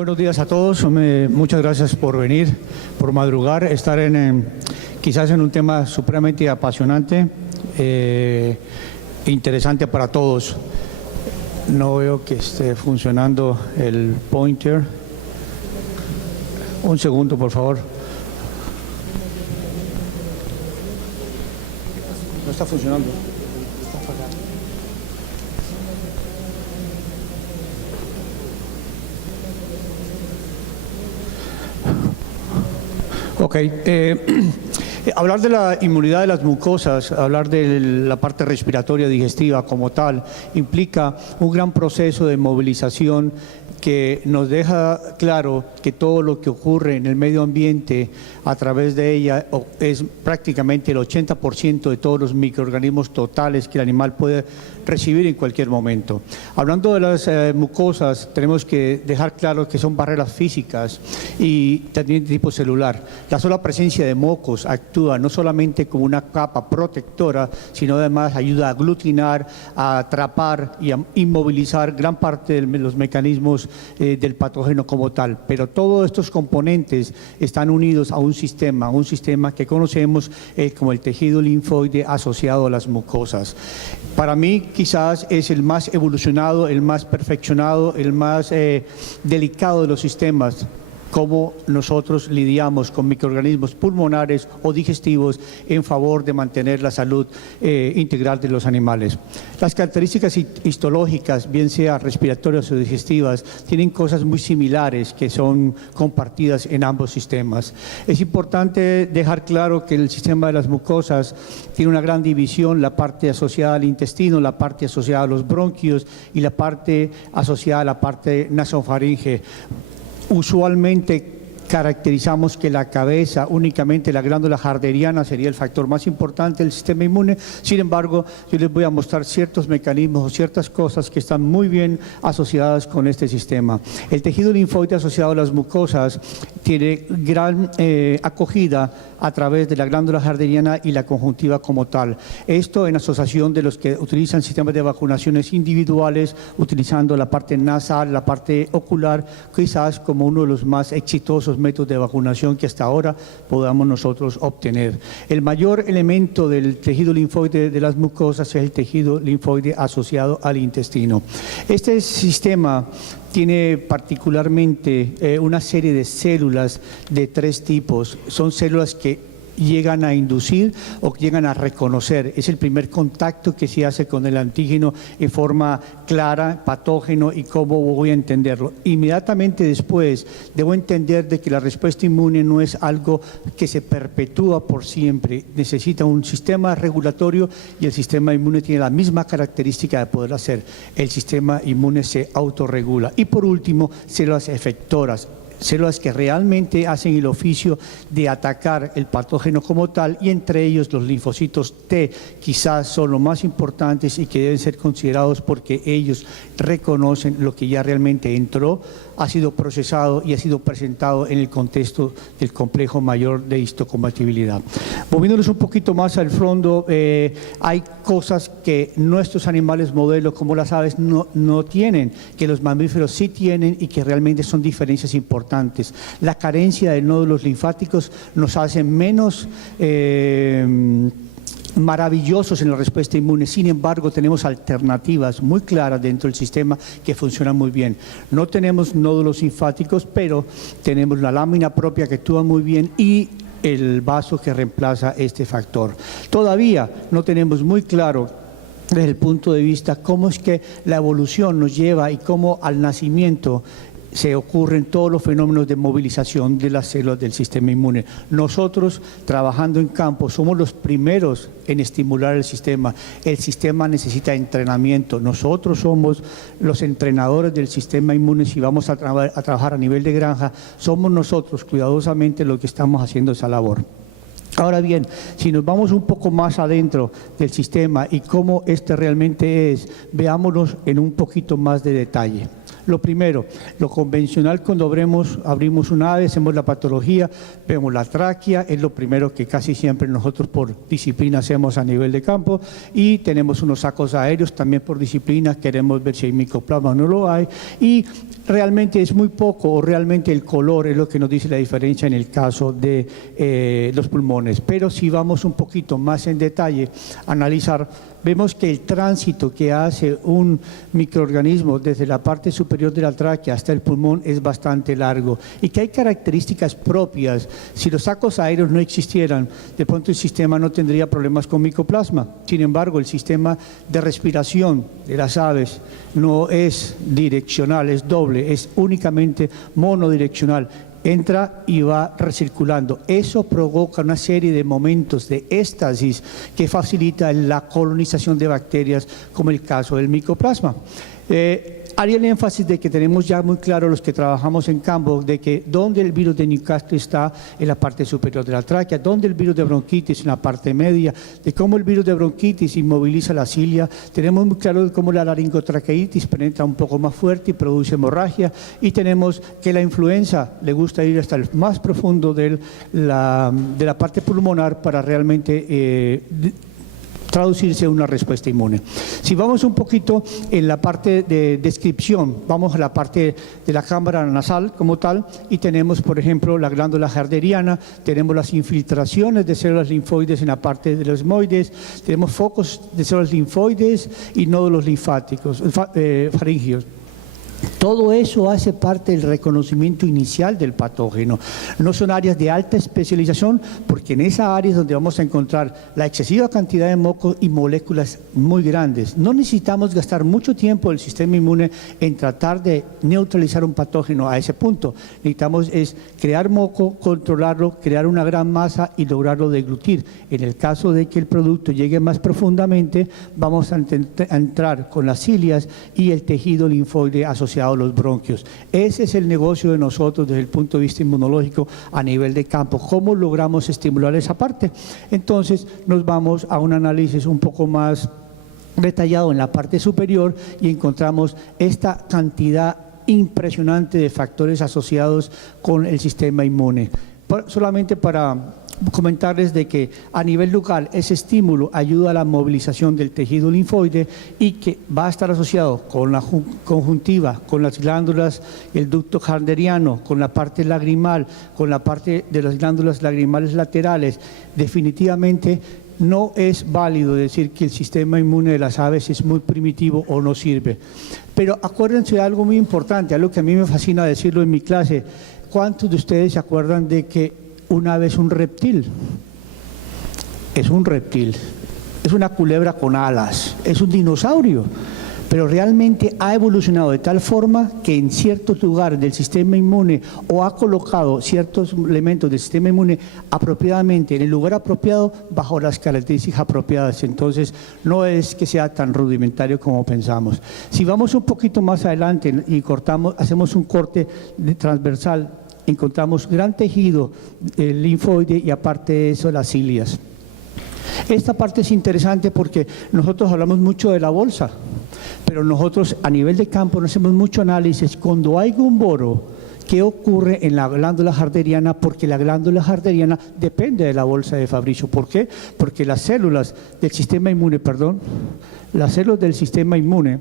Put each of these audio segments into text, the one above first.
buenos días a todos. Muchas gracias por venir, por madrugar, estar quizás en un tema supremamente apasionante, interesante para todos. No veo que esté funcionando el pointer. Un segundo, por favor. No está funcionando. Está fallando. Ok. Hablar de la inmunidad de las mucosas, hablar de la parte respiratoria digestiva como tal, implica un gran proceso de movilización que nos deja claro que todo lo que ocurre en el medio ambiente a través de ella es prácticamente el 80% de todos los microorganismos totales que el animal puede recibir en cualquier momento. Hablando de las mucosas, tenemos que dejar claro que son barreras físicas y también de tipo celular. La sola presencia de mocos actúa no solamente como una capa protectora, sino además ayuda a aglutinar, a atrapar y a inmovilizar gran parte de los mecanismos del patógeno como tal. Pero todos estos componentes están unidos a un sistema que conocemos como el tejido linfoide asociado a las mucosas. Para mí quizás es el más evolucionado, el más perfeccionado, el más delicado de los sistemas. Cómo nosotros lidiamos con microorganismos pulmonares o digestivos en favor de mantener la salud integral de los animales. Las características histológicas, bien sea respiratorias o digestivas, tienen cosas muy similares que son compartidas en ambos sistemas. Es importante dejar claro que el sistema de las mucosas tiene una gran división, la parte asociada al intestino, la parte asociada a los bronquios y la parte asociada a la parte nasofaringe. Usualmente caracterizamos que la cabeza, únicamente la glándula harderiana sería el factor más importante del sistema inmune. Sin embargo, yo les voy a mostrar ciertos mecanismos o ciertas cosas que están muy bien asociadas con este sistema. El tejido linfoide asociado a las mucosas tiene gran acogida a través de la glándula harderiana y la conjuntiva como tal. Esto en asociación de los que utilizan sistemas de vacunaciones individuales, utilizando la parte nasal, la parte ocular, quizás como uno de los más exitosos métodos de vacunación que hasta ahora podamos nosotros obtener. El mayor elemento del tejido linfoide de las mucosas es el tejido linfoide asociado al intestino. Este sistema tiene particularmente una serie de células de tres tipos. Son células que llegan a inducir o llegan a reconocer. Es el primer contacto que se hace con el antígeno en forma clara, patógeno, y cómo voy a entenderlo. Inmediatamente después debo entender de que la respuesta inmune no es algo que se perpetúa por siempre. Necesita un sistema regulatorio y el sistema inmune tiene la misma característica de poder hacer. El sistema inmune se autorregula. Y por último, células efectoras. Células que realmente hacen el oficio de atacar el patógeno como tal, y entre ellos los linfocitos T quizás son los más importantes y que deben ser considerados porque ellos reconocen lo que ya realmente entró, ha sido procesado y ha sido presentado en el contexto del complejo mayor de histocompatibilidad. Moviéndonos un poquito más al fondo, hay cosas que nuestros animales modelo, como las aves, no tienen, que los mamíferos sí tienen y que realmente son diferencias importantes. La carencia de nódulos linfáticos nos hace menos maravillosos en la respuesta inmune. Sin embargo, tenemos alternativas muy claras dentro del sistema que funcionan muy bien. No tenemos nódulos linfáticos, pero tenemos la lámina propia que actúa muy bien y el vaso que reemplaza este factor. Todavía no tenemos muy claro desde el punto de vista cómo es que la evolución nos lleva y cómo al nacimiento se ocurren todos los fenómenos de movilización de las células del sistema inmune. Nosotros, trabajando en campo, somos los primeros en estimular el sistema. El sistema necesita entrenamiento. Nosotros somos los entrenadores del sistema inmune. Si vamos a trabajar a nivel de granja, somos nosotros cuidadosamente los que estamos haciendo esa labor. Ahora bien, si nos vamos un poco más adentro del sistema y cómo este realmente es, veámonos en un poquito más de detalle. Lo primero, lo convencional cuando abrimos una ave, hacemos la patología, vemos la tráquea, es lo primero que casi siempre nosotros por disciplina hacemos a nivel de campo, y tenemos unos sacos aéreos también por disciplina, queremos ver si hay micoplasma o no lo hay, y realmente es muy poco, o realmente el color es lo que nos dice la diferencia en el caso de los pulmones. Pero si vamos un poquito más en detalle a analizar, vemos que el tránsito que hace un microorganismo desde la parte superior de la tráquea hasta el pulmón es bastante largo y que hay características propias. Si los sacos aéreos no existieran, de pronto el sistema no tendría problemas con micoplasma. Sin embargo, el sistema de respiración de las aves no es direccional, es doble, es únicamente monodireccional. Entra y va recirculando. Eso provoca una serie de momentos de éstasis que facilita la colonización de bacterias, como el caso del micoplasma. Haría el énfasis de que tenemos ya muy claro los que trabajamos en campo de que donde el virus de Newcastle está en la parte superior de la tráquea, donde el virus de bronquitis en la parte media, de cómo el virus de bronquitis inmoviliza la cilia, tenemos muy claro de cómo la laringotraqueitis penetra un poco más fuerte y produce hemorragia, y tenemos que la influenza le gusta ir hasta el más profundo de la parte pulmonar para realmente traducirse en una respuesta inmune. Si vamos un poquito en la parte de descripción, vamos a la parte de la cámara nasal como tal, y tenemos, por ejemplo, la glándula harderiana, tenemos las infiltraciones de células linfoides en la parte de los esmoides, tenemos focos de células linfoides y nódulos linfáticos, faringios. Todo eso hace parte del reconocimiento inicial del patógeno. No son áreas de alta especialización, porque en esa área es donde vamos a encontrar la excesiva cantidad de moco y moléculas muy grandes. No necesitamos gastar mucho tiempo el sistema inmune en tratar de neutralizar un patógeno a ese punto. Necesitamos es crear moco, controlarlo, crear una gran masa y lograrlo deglutir. En el caso de que el producto llegue más profundamente, vamos a entrar con las cilias y el tejido linfoide asociado a los bronquios. Ese es el negocio de nosotros desde el punto de vista inmunológico a nivel de campo. ¿Cómo logramos estimular esa parte? Entonces nos vamos a un análisis un poco más detallado en la parte superior y encontramos esta cantidad impresionante de factores asociados con el sistema inmune. Solamente para comentarles de que a nivel local ese estímulo ayuda a la movilización del tejido linfoide y que va a estar asociado con la conjuntiva, con las glándulas, el ducto harderiano, con la parte lagrimal, con la parte de las glándulas lagrimales laterales. Definitivamente no es válido decir que el sistema inmune de las aves es muy primitivo o no sirve. Pero acuérdense de algo muy importante, algo que a mí me fascina decirlo en mi clase. ¿Cuántos de ustedes se acuerdan de que un ave es un reptil? Es un reptil, es una culebra con alas, es un dinosaurio, pero realmente ha evolucionado de tal forma que en ciertos lugares del sistema inmune o ha colocado ciertos elementos del sistema inmune apropiadamente en el lugar apropiado bajo las características apropiadas. Entonces no es que sea tan rudimentario como pensamos. Si vamos un poquito más adelante y hacemos un corte transversal, encontramos gran tejido linfoide y aparte de eso las cilias. Esta parte es interesante porque nosotros hablamos mucho de la bolsa, pero nosotros a nivel de campo no hacemos mucho análisis. Cuando hay gumboro, ¿qué ocurre en la glándula harderiana? Porque la glándula harderiana depende de la bolsa de Fabricio. ¿Por qué? Porque las células del sistema inmune, las células del sistema inmune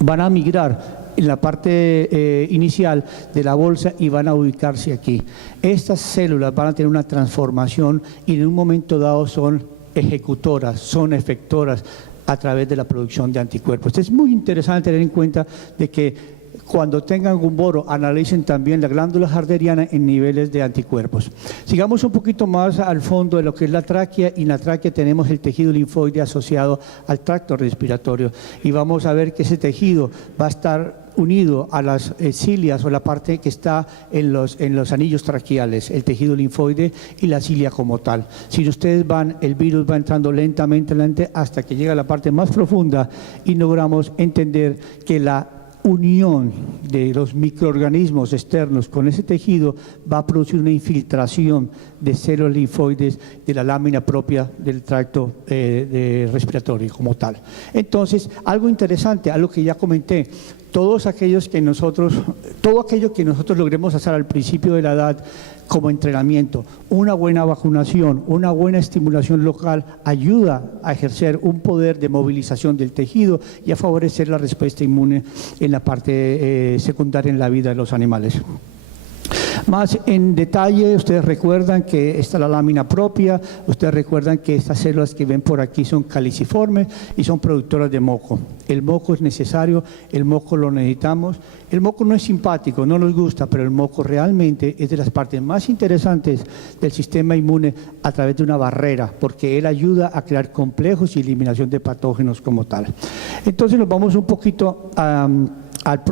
van a migrar en la parte inicial de la bolsa y van a ubicarse aquí. Estas células van a tener una transformación y en un momento dado son ejecutoras, son efectoras a través de la producción de anticuerpos. Es muy interesante tener en cuenta de que cuando tengan gumboro, analicen también la glándula harderiana en niveles de anticuerpos. Sigamos un poquito más al fondo de lo que es la tráquea, y en la tráquea tenemos el tejido linfoide asociado al tracto respiratorio, y vamos a ver que ese tejido va a estar unido a las cilias o la parte que está en los anillos traqueales, el tejido linfoide y la cilia como tal. Si ustedes van, el virus va entrando lentamente hasta que llega a la parte más profunda y logramos entender que la unión de los microorganismos externos con ese tejido va a producir una infiltración de células linfoides de la lámina propia del tracto respiratorio como tal. Entonces, algo interesante, algo que ya comenté, todo aquello que nosotros logremos hacer al principio de la edad como entrenamiento, una buena vacunación, una buena estimulación local, ayuda a ejercer un poder de movilización del tejido y a favorecer la respuesta inmune en la parte secundaria en la vida de los animales. Más en detalle, ustedes recuerdan que esta es la lámina propia, ustedes recuerdan que estas células que ven por aquí son caliciformes y son productoras de moco. El moco es necesario, el moco lo necesitamos. El moco no es simpático, no nos gusta, pero el moco realmente es de las partes más interesantes del sistema inmune a través de una barrera, porque él ayuda a crear complejos y eliminación de patógenos como tal. Entonces nos vamos un poquito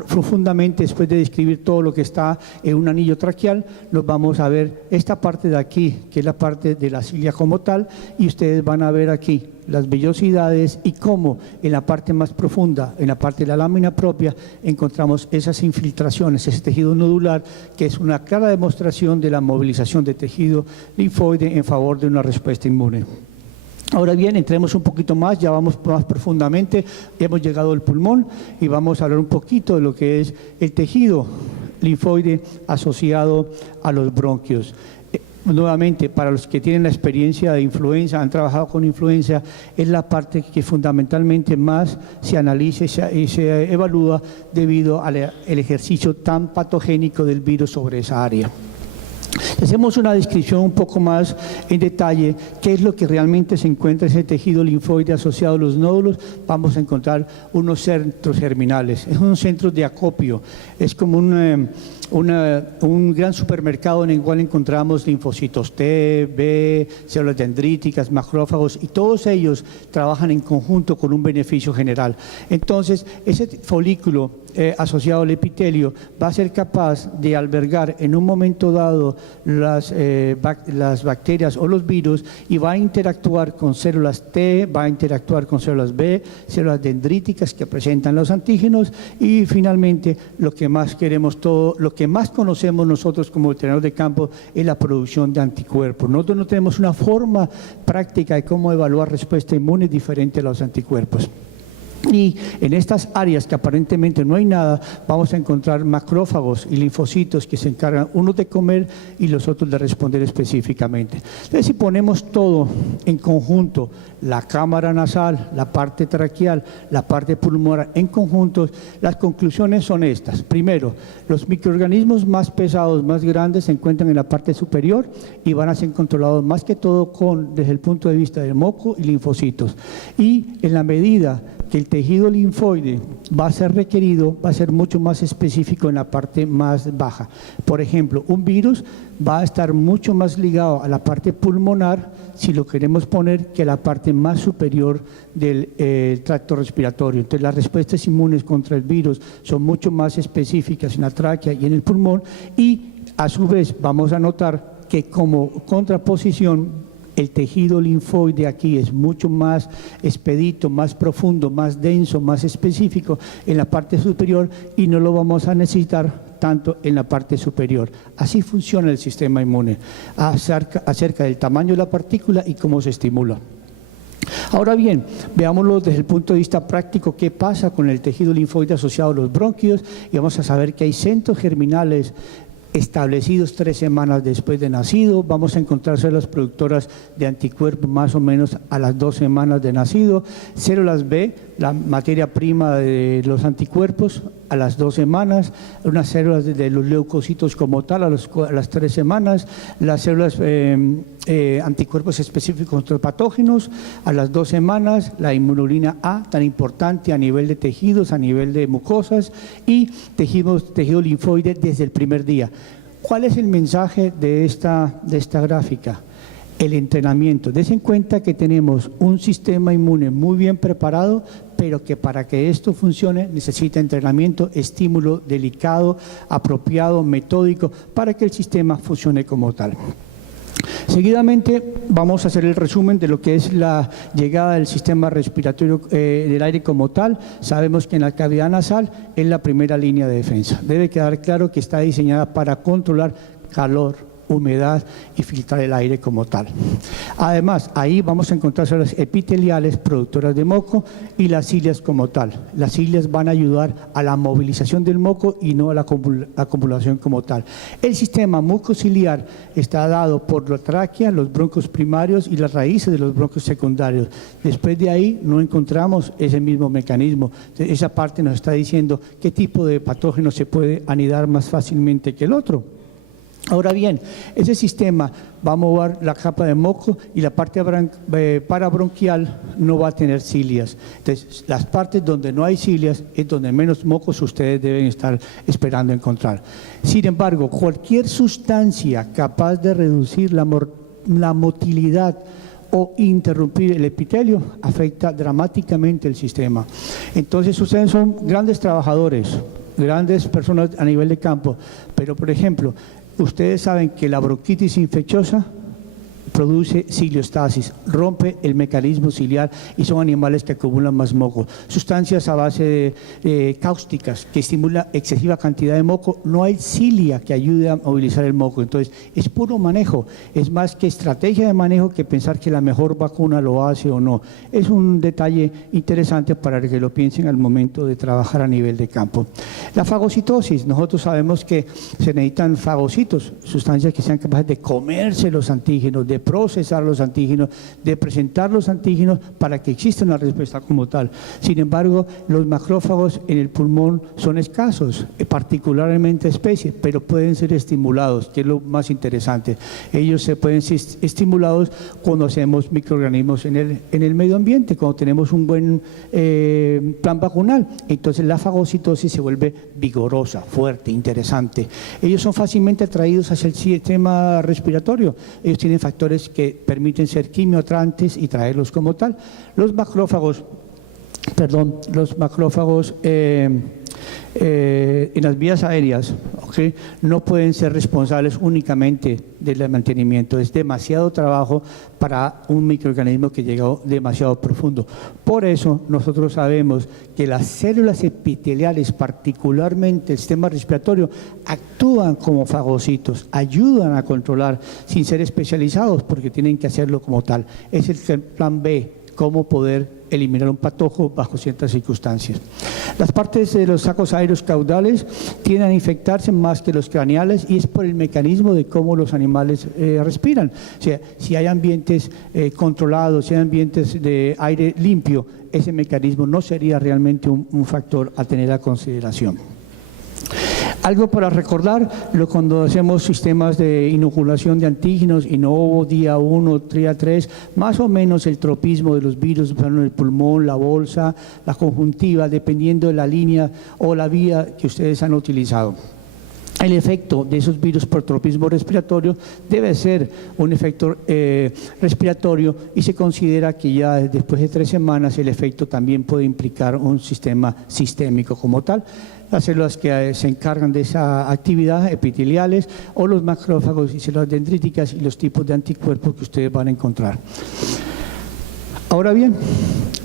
profundamente, después de describir todo lo que está en un anillo traqueal, nos vamos a ver esta parte de aquí, que es la parte de la cilia como tal, y ustedes van a ver aquí las vellosidades y cómo en la parte más profunda, en la parte de la lámina propia, encontramos esas infiltraciones, ese tejido nodular, que es una clara demostración de la movilización de tejido linfoide en favor de una respuesta inmune. Ahora bien, entremos un poquito más, ya vamos más profundamente, hemos llegado al pulmón y vamos a hablar un poquito de lo que es el tejido linfoide asociado a los bronquios. Nuevamente, para los que tienen la experiencia de influenza, han trabajado con influenza, es la parte que fundamentalmente más se analiza y se evalúa debido al ejercicio tan patogénico del virus sobre esa área. Hacemos una descripción un poco más en detalle, qué es lo que realmente se encuentra en ese tejido linfoide asociado a los nódulos. Vamos a encontrar unos centros germinales, es un centro de acopio, es como un gran supermercado en el cual encontramos linfocitos T, B, células dendríticas, macrófagos, y todos ellos trabajan en conjunto con un beneficio general. Entonces, ese folículo asociado al epitelio va a ser capaz de albergar en un momento dado las bacterias o los virus y va a interactuar con células T, va a interactuar con células B, células dendríticas que presentan los antígenos y finalmente lo que más queremos lo que más conocemos nosotros como veterinarios de campo es la producción de anticuerpos. Nosotros no tenemos una forma práctica de cómo evaluar respuesta inmune diferente a los anticuerpos. Y en estas áreas que aparentemente no hay nada, vamos a encontrar macrófagos y linfocitos que se encargan unos de comer y los otros de responder específicamente. Entonces, si ponemos todo en conjunto, la cámara nasal, la parte traqueal, la parte pulmonar en conjunto, las conclusiones son estas. Primero, los microorganismos más pesados, más grandes, se encuentran en la parte superior y van a ser controlados más que todo desde el punto de vista del moco y linfocitos. Y en la medida que el tejido linfoide va a ser requerido, va a ser mucho más específico en la parte más baja. Por ejemplo, un virus va a estar mucho más ligado a la parte pulmonar, si lo queremos poner, que a la parte más superior del tracto respiratorio. Entonces, las respuestas inmunes contra el virus son mucho más específicas en la tráquea y en el pulmón, y a su vez vamos a notar que como contraposición, el tejido linfoide aquí es mucho más expedito, más profundo, más denso, más específico en la parte superior y no lo vamos a necesitar tanto en la parte superior. Así funciona el sistema inmune, acerca del tamaño de la partícula y cómo se estimula. Ahora bien, veámoslo desde el punto de vista práctico, qué pasa con el tejido linfoide asociado a los bronquios, y vamos a saber que hay centros germinales establecidos 3 semanas después de nacido. Vamos a encontrar células productoras de anticuerpos más o menos a las 2 semanas de nacido, células B, la materia prima de los anticuerpos, a las 2 semanas, unas células de los leucocitos como tal a las 3 semanas, las células anticuerpos específicos contra patógenos a las 2 semanas, la inmunolina A, tan importante a nivel de tejidos, a nivel de mucosas, y tejido linfoide desde el primer día. ¿Cuál es el mensaje de esta gráfica? El entrenamiento. Dense en cuenta que tenemos un sistema inmune muy bien preparado, pero que para que esto funcione necesita entrenamiento, estímulo delicado, apropiado, metódico, para que el sistema funcione como tal. Seguidamente vamos a hacer el resumen de lo que es la llegada del sistema respiratorio del aire como tal. Sabemos que en la cavidad nasal es la primera línea de defensa. Debe quedar claro que está diseñada para controlar calor, humedad y filtrar el aire como tal. Además, ahí vamos a encontrar células epiteliales productoras de moco y las cilias como tal. Las cilias van a ayudar a la movilización del moco y no a la acumulación como tal. El sistema mucociliar está dado por la tráquea, los broncos primarios y las raíces de los broncos secundarios. Después de ahí no encontramos ese mismo mecanismo. Entonces, esa parte nos está diciendo qué tipo de patógeno se puede anidar más fácilmente que el otro. Ahora bien, ese sistema va a mover la capa de moco y la parte parabronquial no va a tener cilias. Entonces, las partes donde no hay cilias es donde menos mocos ustedes deben estar esperando encontrar. Sin embargo, cualquier sustancia capaz de reducir la motilidad o interrumpir el epitelio afecta dramáticamente el sistema. Entonces, ustedes son grandes trabajadores, grandes personas a nivel de campo, pero por ejemplo, ustedes saben que la bronquitis infecciosa produce ciliostasis, rompe el mecanismo ciliar y son animales que acumulan más moco. Sustancias a base de cáusticas que estimulan excesiva cantidad de moco, no hay cilia que ayude a movilizar el moco. Entonces, es puro manejo, es más que estrategia de manejo que pensar que la mejor vacuna lo hace o no. Es un detalle interesante para que lo piensen al momento de trabajar a nivel de campo. La fagocitosis, nosotros sabemos que se necesitan fagocitos, sustancias que sean capaces de comerse los antígenos, de procesar los antígenos, de presentar los antígenos para que exista una respuesta como tal. Sin embargo, los macrófagos en el pulmón son escasos, particularmente especies, pero pueden ser estimulados, que es lo más interesante. Ellos se pueden ser estimulados cuando hacemos microorganismos en el medio ambiente, cuando tenemos un buen plan vacunal. Entonces la fagocitosis se vuelve vigorosa, fuerte, interesante. Ellos son fácilmente atraídos hacia el sistema respiratorio. Ellos tienen factores que permiten ser quimiotrantes y traerlos como tal. Los macrófagos en las vías aéreas, ¿okay?, no pueden ser responsables únicamente del mantenimiento. Es demasiado trabajo para un microorganismo que llegó demasiado profundo. Por eso nosotros sabemos que las células epiteliales, particularmente el sistema respiratorio, actúan como fagocitos, ayudan a controlar sin ser especializados porque tienen que hacerlo como tal. Es el plan B, cómo poder eliminar un patógeno bajo ciertas circunstancias. Las partes de los sacos aéreos caudales tienden a infectarse más que los craneales y es por el mecanismo de cómo los animales respiran. O sea, si hay ambientes controlados, si hay ambientes de aire limpio, ese mecanismo no sería realmente un factor a tener a consideración. Algo para recordar, cuando hacemos sistemas de inoculación de antígenos, Inovo, día 1, día 3, más o menos el tropismo de los virus en el pulmón, la bolsa, la conjuntiva, dependiendo de la línea o la vía que ustedes han utilizado. El efecto de esos virus por tropismo respiratorio debe ser un efecto respiratorio y se considera que ya después de 3 semanas el efecto también puede implicar un sistema sistémico como tal. Las células que se encargan de esa actividad, epiteliales o los macrófagos y células dendríticas y los tipos de anticuerpos que ustedes van a encontrar. Ahora bien,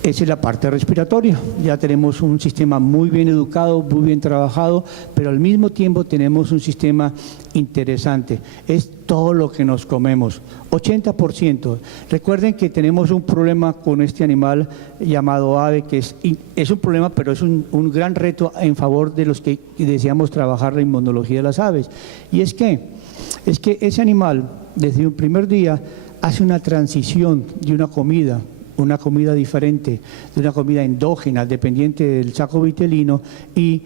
esa es la parte respiratoria. Ya tenemos un sistema muy bien educado, muy bien trabajado, pero al mismo tiempo tenemos un sistema interesante. Es todo lo que nos comemos, 80%. Recuerden que tenemos un problema con este animal llamado ave, que es un problema, pero es un gran reto en favor de los que deseamos trabajar la inmunología de las aves. Y es que ese animal, desde un primer día, hace una transición de una comida diferente, de una comida endógena, dependiente del saco vitelino, y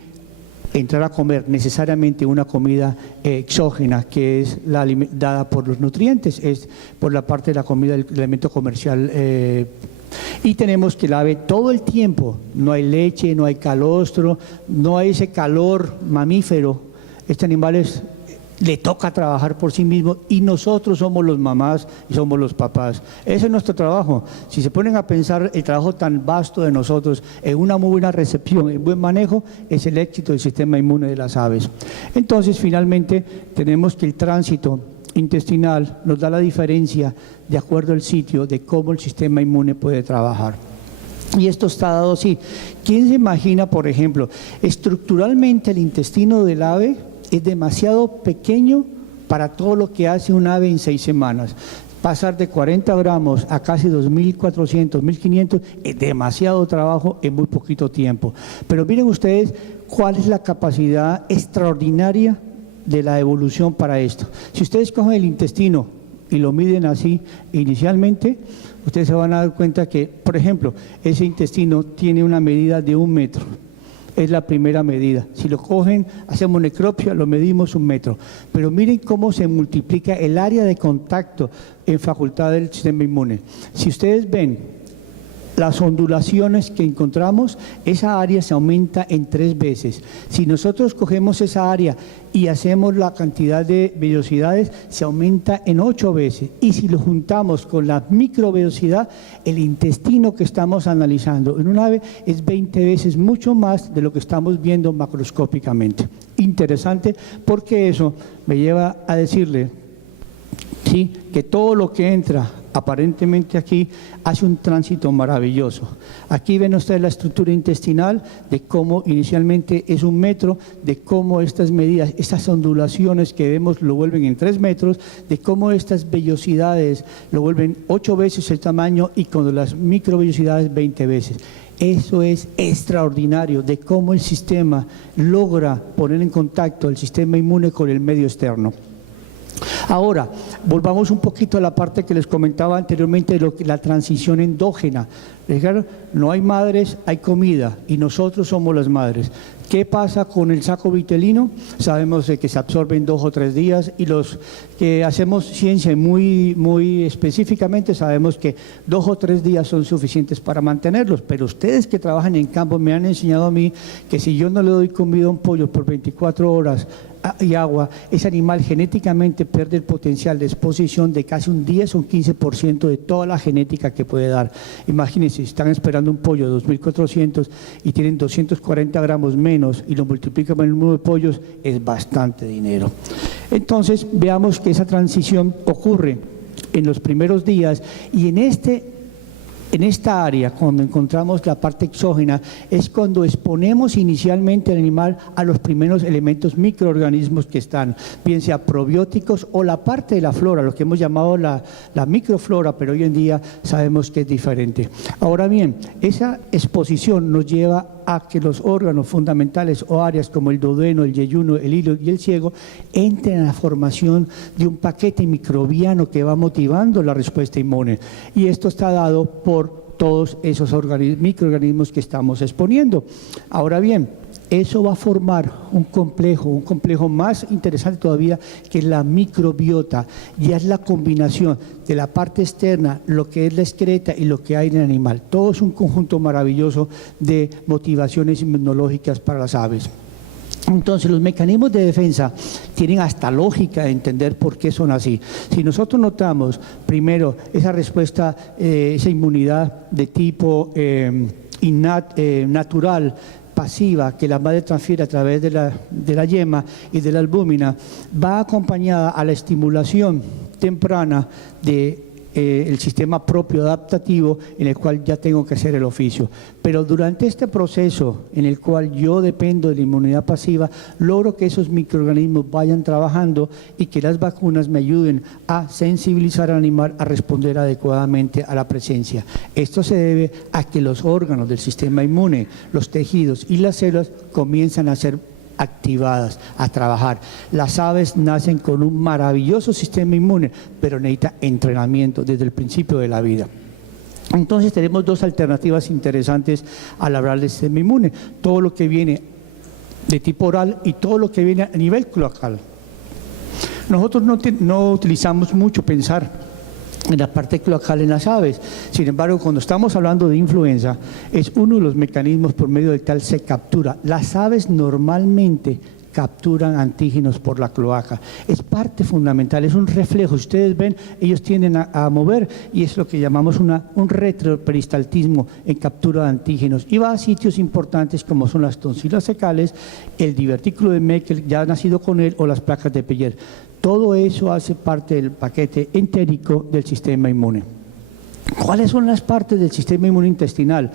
entrar a comer necesariamente una comida exógena, que es la dada por los nutrientes, es por la parte de la comida del alimento comercial. Y tenemos que el ave todo el tiempo, no hay leche, no hay calostro, no hay ese calor mamífero. Este animal le toca trabajar por sí mismo y nosotros somos los mamás y somos los papás. Ese es nuestro trabajo. Si se ponen a pensar el trabajo tan vasto de nosotros en una muy buena recepción, en buen manejo, es el éxito del sistema inmune de las aves. Entonces, finalmente, tenemos que el tránsito intestinal nos da la diferencia de acuerdo al sitio de cómo el sistema inmune puede trabajar. Y esto está dado así. ¿Quién se imagina, por ejemplo, estructuralmente el intestino del ave es demasiado pequeño para todo lo que hace un ave en 6 semanas. Pasar de 40 gramos a casi 2.400, 1.500 es demasiado trabajo en muy poquito tiempo. Pero miren ustedes cuál es la capacidad extraordinaria de la evolución para esto. Si ustedes cogen el intestino y lo miden así inicialmente, ustedes se van a dar cuenta que, por ejemplo, ese intestino tiene una medida de 1 metro. Es la primera medida. Si lo cogen, hacemos necropsia, lo medimos 1 metro. Pero miren cómo se multiplica el área de contacto en facultad del sistema inmune. Si ustedes ven las ondulaciones que encontramos, esa área se aumenta en 3 veces. Si nosotros cogemos esa área y hacemos la cantidad de vellosidades, se aumenta en 8 veces. Y si lo juntamos con la microvellosidad, el intestino que estamos analizando en un ave es 20 veces mucho más de lo que estamos viendo macroscópicamente. Interesante, porque eso me lleva a decirle, ¿sí?, que todo lo que entra aparentemente aquí hace un tránsito maravilloso. Aquí ven ustedes la estructura intestinal, de cómo inicialmente es 1 metro, de cómo estas medidas, estas ondulaciones que vemos lo vuelven en 3 metros, de cómo estas vellosidades lo vuelven 8 veces el tamaño y con las microvellosidades 20 veces. Eso es extraordinario, de cómo el sistema logra poner en contacto el sistema inmune con el medio externo. Ahora, volvamos un poquito a la parte que les comentaba anteriormente de la transición endógena. No hay madres, hay comida y nosotros somos las madres. ¿Qué pasa con el saco vitelino? Sabemos que se absorbe en 2 o 3 días y los que hacemos ciencia muy específicamente sabemos que 2 o 3 días son suficientes para mantenerlos, pero ustedes que trabajan en campo me han enseñado a mí que si yo no le doy comida a un pollo por 24 horas y agua, ese animal genéticamente pierde el potencial de exposición de casi un 10 o un 15% de toda la genética que puede dar. Imagínense, si están esperando un pollo de 2.400 y tienen 240 gramos menos y lo multiplican por el número de pollos, es bastante dinero. Entonces, veamos que esa transición ocurre en los primeros días y en esta área, cuando encontramos la parte exógena, es cuando exponemos inicialmente al animal a los primeros elementos microorganismos que están, bien sea probióticos o la parte de la flora, lo que hemos llamado la microflora, pero hoy en día sabemos que es diferente. Ahora bien, esa exposición nos lleva a que los órganos fundamentales o áreas como el duodeno, el yeyuno, el hilo y el ciego entren a la formación de un paquete microbiano que va motivando la respuesta inmune. Y esto está dado por todos esos microorganismos que estamos exponiendo. Ahora bien, eso va a formar un complejo más interesante todavía, que es la microbiota. Ya es la combinación de la parte externa, lo que es la excreta y lo que hay en el animal. Todo es un conjunto maravilloso de motivaciones inmunológicas para las aves. Entonces, los mecanismos de defensa tienen hasta lógica de entender por qué son así. Si nosotros notamos, primero, esa respuesta, esa inmunidad de tipo natural, pasiva, que la madre transfiere a través de la yema y de la albúmina, va acompañada a la estimulación temprana de el sistema propio adaptativo en el cual ya tengo que hacer el oficio. Pero durante este proceso en el cual yo dependo de la inmunidad pasiva, logro que esos microorganismos vayan trabajando y que las vacunas me ayuden a sensibilizar al animal a responder adecuadamente a la presencia. Esto se debe a que los órganos del sistema inmune, los tejidos y las células comienzan a ser activadas, a trabajar. Las aves nacen con un maravilloso sistema inmune, pero necesita entrenamiento desde el principio de la vida. Entonces tenemos 2 alternativas interesantes al hablar del sistema inmune: todo lo que viene de tipo oral y todo lo que viene a nivel cloacal. Nosotros no utilizamos mucho pensar en la parte cloacal en las aves. Sin embargo, cuando estamos hablando de influenza, es uno de los mecanismos por medio del cual se captura. Las aves normalmente capturan antígenos por la cloaca. Es parte fundamental, es un reflejo. Si ustedes ven, ellos tienden a mover y es lo que llamamos un retroperistaltismo en captura de antígenos. Y va a sitios importantes como son las tonsilas fecales, el divertículo de Meckel, ya nacido con él, o las placas de Peyer. Todo eso hace parte del paquete entérico del sistema inmune. ¿Cuáles son las partes del sistema inmune intestinal?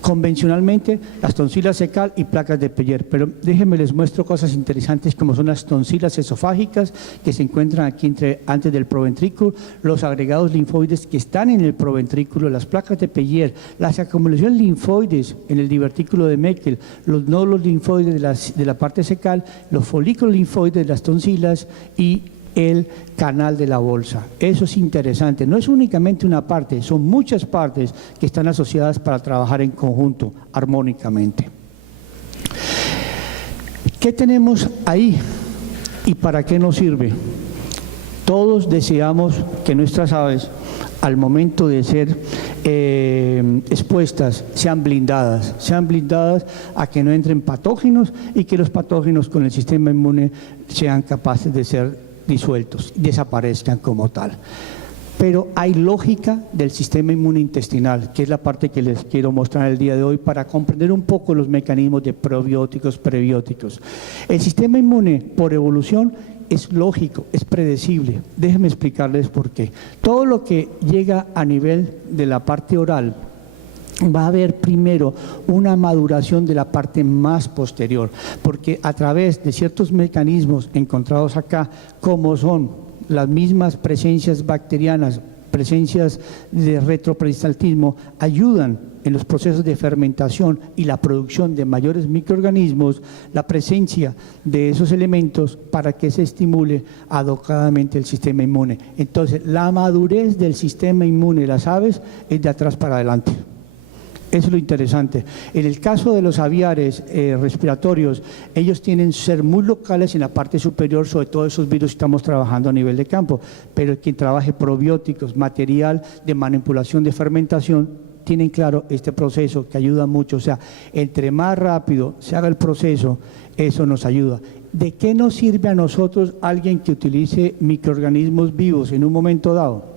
convencionalmente las tonsilas cecal y placas de Peyer, pero déjenme les muestro cosas interesantes como son las tonsilas esofágicas que se encuentran aquí antes del proventrículo, los agregados linfoides que están en el proventrículo, las placas de Peyer, las acumulaciones linfoides en el divertículo de Meckel, los nódulos linfoides de la parte cecal, los folículos linfoides de las tonsilas y el canal de la bolsa. Eso es interesante, no es únicamente una parte, son muchas partes que están asociadas para trabajar en conjunto, armónicamente. ¿Qué tenemos ahí y para qué nos sirve? Todos deseamos que nuestras aves, al momento de ser expuestas, sean blindadas a que no entren patógenos y que los patógenos con el sistema inmune sean capaces de ser disueltos, desaparezcan como tal. Pero hay lógica del sistema inmune intestinal, que es la parte que les quiero mostrar el día de hoy para comprender un poco los mecanismos de probióticos, prebióticos. El sistema inmune, por evolución, es lógico, es predecible. Déjenme explicarles por qué. Todo lo que llega a nivel de la parte oral va a haber primero una maduración de la parte más posterior, porque a través de ciertos mecanismos encontrados acá, como son las mismas presencias bacterianas, presencias de retroperistaltismo, ayudan en los procesos de fermentación y la producción de mayores microorganismos, la presencia de esos elementos para que se estimule adecuadamente el sistema inmune. Entonces, la madurez del sistema inmune de las aves es de atrás para adelante. Eso es lo interesante. En el caso de los aviares respiratorios, ellos tienen que ser muy locales en la parte superior, sobre todo esos virus que estamos trabajando a nivel de campo, pero quien trabaje probióticos, material de manipulación de fermentación, tienen claro este proceso que ayuda mucho. O sea, entre más rápido se haga el proceso, eso nos ayuda. ¿De qué nos sirve a nosotros alguien que utilice microorganismos vivos en un momento dado?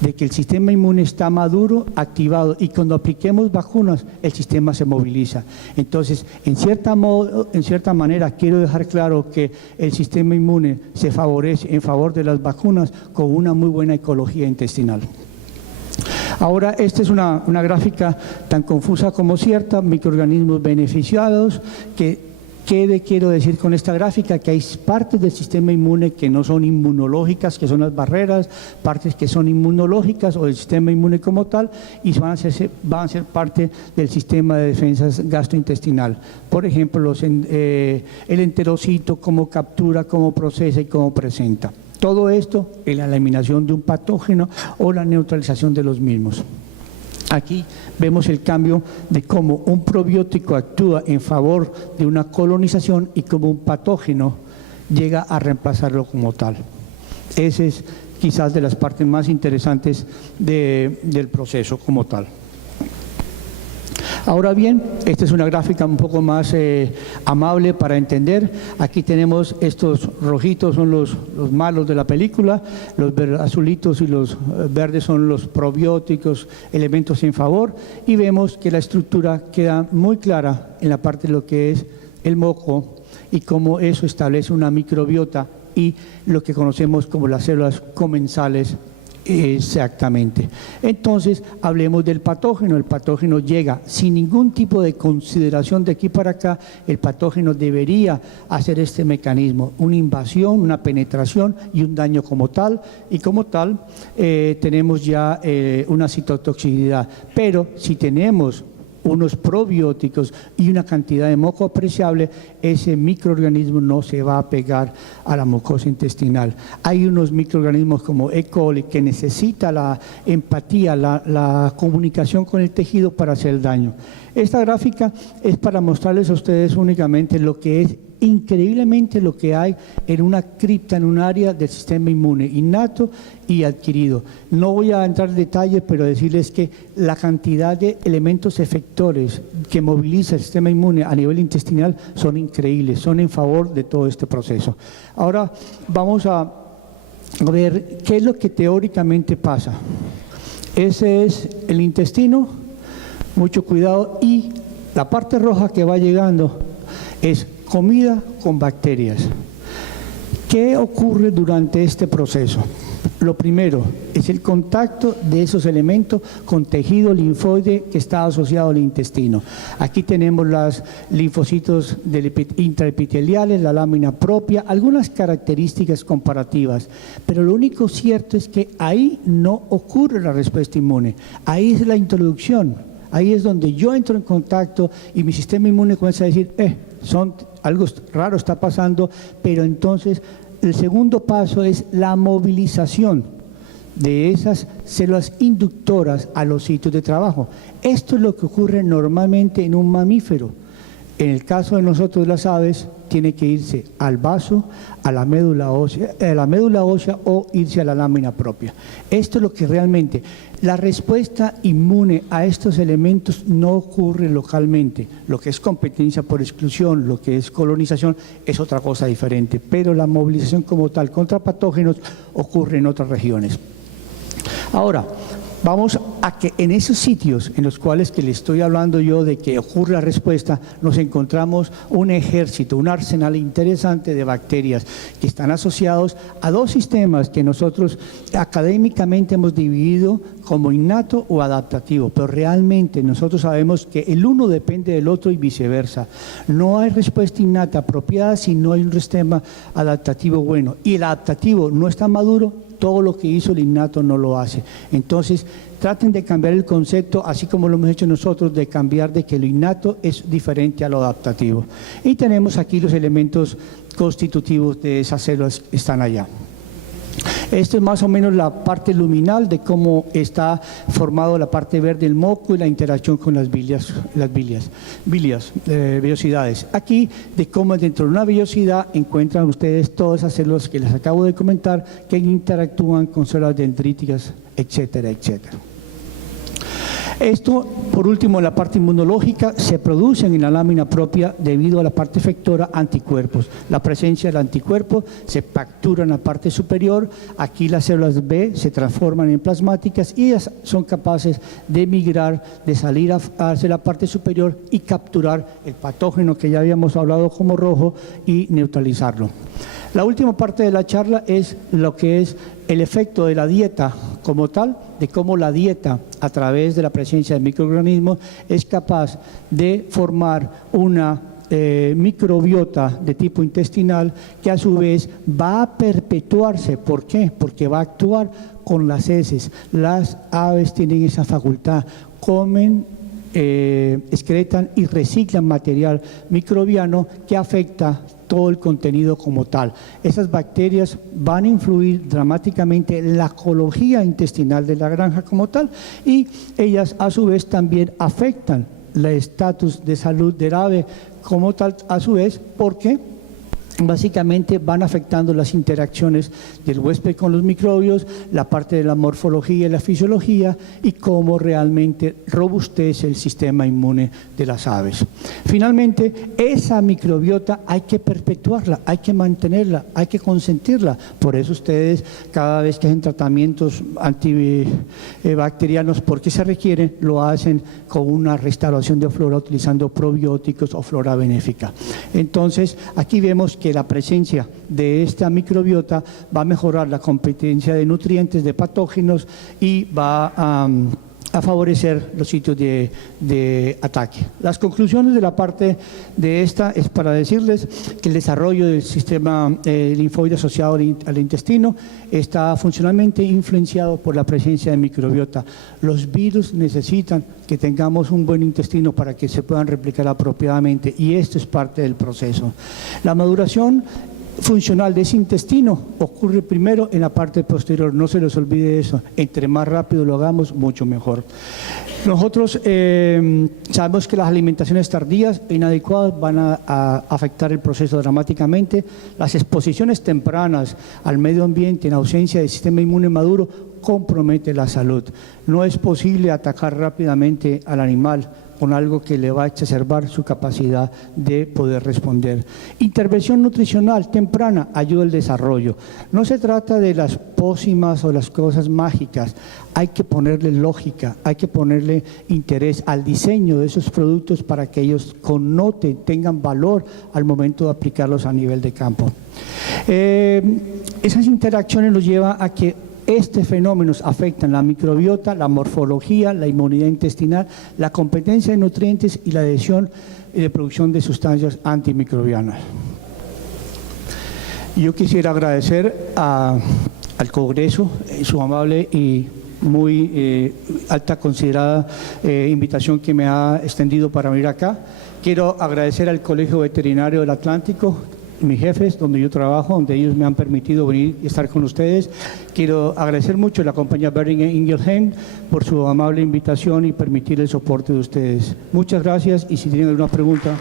De que el sistema inmune está maduro, activado, y cuando apliquemos vacunas, el sistema se moviliza. Entonces, en cierta manera, quiero dejar claro que el sistema inmune se favorece en favor de las vacunas con una muy buena ecología intestinal. Ahora, esta es una gráfica tan confusa como cierta, microorganismos beneficiados, ¿Qué quiero decir con esta gráfica? Que hay partes del sistema inmune que no son inmunológicas, que son las barreras, partes que son inmunológicas o del sistema inmune como tal, y van a ser parte del sistema de defensas gastrointestinal. Por ejemplo, el enterocito, cómo captura, cómo procesa y cómo presenta. Todo esto en la eliminación de un patógeno o la neutralización de los mismos. Aquí vemos el cambio de cómo un probiótico actúa en favor de una colonización y cómo un patógeno llega a reemplazarlo como tal. Esa es quizás de las partes más interesantes del proceso como tal. Ahora bien, esta es una gráfica un poco más amable para entender. Aquí tenemos estos rojitos, son los malos de la película, los azulitos y los verdes son los probióticos, elementos en favor, y vemos que la estructura queda muy clara en la parte de lo que es el moco y cómo eso establece una microbiota y lo que conocemos como las células comensales. Exactamente. Entonces, hablemos del patógeno. El patógeno llega sin ningún tipo de consideración de aquí para acá. El patógeno debería hacer este mecanismo, una invasión, una penetración y un daño como tal. Y como tal, tenemos ya una citotoxicidad. Pero si tenemos unos probióticos y una cantidad de moco apreciable, ese microorganismo no se va a pegar a la mucosa intestinal. Hay unos microorganismos como E. coli que necesita la empatía, la comunicación con el tejido para hacer el daño. Esta gráfica es para mostrarles a ustedes únicamente lo que es increíblemente lo que hay en una cripta, en un área del sistema inmune innato y adquirido. No voy a entrar en detalle, pero decirles que la cantidad de elementos efectores que moviliza el sistema inmune a nivel intestinal son increíbles, son en favor de todo este proceso. Ahora vamos a ver qué es lo que teóricamente pasa. Ese es el intestino, mucho cuidado, y la parte roja que va llegando es comida con bacterias. ¿Qué ocurre durante este proceso? Lo primero es el contacto de esos elementos con tejido linfoide que está asociado al intestino. Aquí tenemos los linfocitos intraepiteliales, la lámina propia, algunas características comparativas, pero lo único cierto es que ahí no ocurre la respuesta inmune, ahí es la introducción, ahí es donde yo entro en contacto y mi sistema inmune comienza a decir, algo raro está pasando, pero entonces el segundo paso es la movilización de esas células inductoras a los sitios de trabajo. Esto es lo que ocurre normalmente en un mamífero. En el caso de nosotros las aves, tiene que irse al vaso, a la médula ósea o irse a la lámina propia. Esto es lo que realmente, la respuesta inmune a estos elementos no ocurre localmente. Lo que es competencia por exclusión, lo que es colonización, es otra cosa diferente, pero la movilización como tal contra patógenos ocurre en otras regiones. Ahora, vamos a que en esos sitios en los cuales que le estoy hablando yo de que ocurre la respuesta, nos encontramos un ejército, un arsenal interesante de bacterias que están asociados a dos sistemas que nosotros académicamente hemos dividido como innato o adaptativo, pero realmente nosotros sabemos que el uno depende del otro y viceversa. No hay respuesta innata apropiada si no hay un sistema adaptativo bueno, y el adaptativo no está maduro, todo lo que hizo el innato no lo hace. Entonces, traten de cambiar el concepto, así como lo hemos hecho nosotros, de cambiar de que lo innato es diferente a lo adaptativo. Y tenemos aquí los elementos constitutivos de esas células que están allá. Esto es más o menos la parte luminal de cómo está formado la parte verde del moco y la interacción con las vellosidades. Aquí, de cómo dentro de una vellosidad encuentran ustedes todas esas células que les acabo de comentar que interactúan con células dendríticas, etcétera, etcétera. Esto, por último, en la parte inmunológica, se producen en la lámina propia debido a la parte efectora anticuerpos. La presencia del anticuerpo se captura en la parte superior, aquí las células B se transforman en plasmáticas y ellas son capaces de migrar, de salir hacia la parte superior y capturar el patógeno que ya habíamos hablado como rojo y neutralizarlo. La última parte de la charla es lo que es el efecto de la dieta como tal, de cómo la dieta a través de la presencia de microorganismos es capaz de formar una microbiota de tipo intestinal que a su vez va a perpetuarse. ¿Por qué? Porque va a actuar con las heces. Las aves tienen esa facultad, comen, excretan y reciclan material microbiano que afecta todo el contenido como tal. Esas bacterias van a influir dramáticamente en la ecología intestinal de la granja como tal y ellas a su vez también afectan el estatus de salud del ave como tal a su vez, porque básicamente van afectando las interacciones del huésped con los microbios, la parte de la morfología y la fisiología y cómo realmente robustece el sistema inmune de las aves. Finalmente, esa microbiota hay que perpetuarla, hay que mantenerla, hay que consentirla. Por eso ustedes, cada vez que hacen tratamientos antibacterianos, porque se requieren, lo hacen con una restauración de flora utilizando probióticos o flora benéfica. Entonces, aquí vemos que la presencia de esta microbiota va a mejorar la competencia de nutrientes, de patógenos y va a favorecer los sitios de ataque. Las conclusiones de la parte de esta es para decirles que el desarrollo del sistema linfoide asociado al intestino está funcionalmente influenciado por la presencia de microbiota. Los virus necesitan que tengamos un buen intestino para que se puedan replicar apropiadamente y esto es parte del proceso. La maduración funcional de ese intestino ocurre primero en la parte posterior, no se les olvide eso, entre más rápido lo hagamos, mucho mejor. Nosotros sabemos que las alimentaciones tardías e inadecuadas van a afectar el proceso dramáticamente, las exposiciones tempranas al medio ambiente en ausencia del sistema inmune maduro compromete la salud. No es posible atacar rápidamente al animal con algo que le va a exacerbar su capacidad de poder responder. Intervención nutricional temprana ayuda al desarrollo. No se trata de las pócimas o las cosas mágicas, hay que ponerle lógica, hay que ponerle interés al diseño de esos productos para que ellos connoten, tengan valor al momento de aplicarlos a nivel de campo. Esas interacciones nos llevan a que Estos fenómenos afectan la microbiota, la morfología, la inmunidad intestinal, la competencia de nutrientes y la adhesión y de producción de sustancias antimicrobianas. Yo quisiera agradecer al Congreso su amable y muy alta considerada invitación que me ha extendido para venir acá. Quiero agradecer al Colegio Veterinario del Atlántico, mis jefes, donde yo trabajo, donde ellos me han permitido venir y estar con ustedes. Quiero agradecer mucho a la compañía Boehringer Ingelheim por su amable invitación y permitir el soporte de ustedes. Muchas gracias y si tienen alguna pregunta.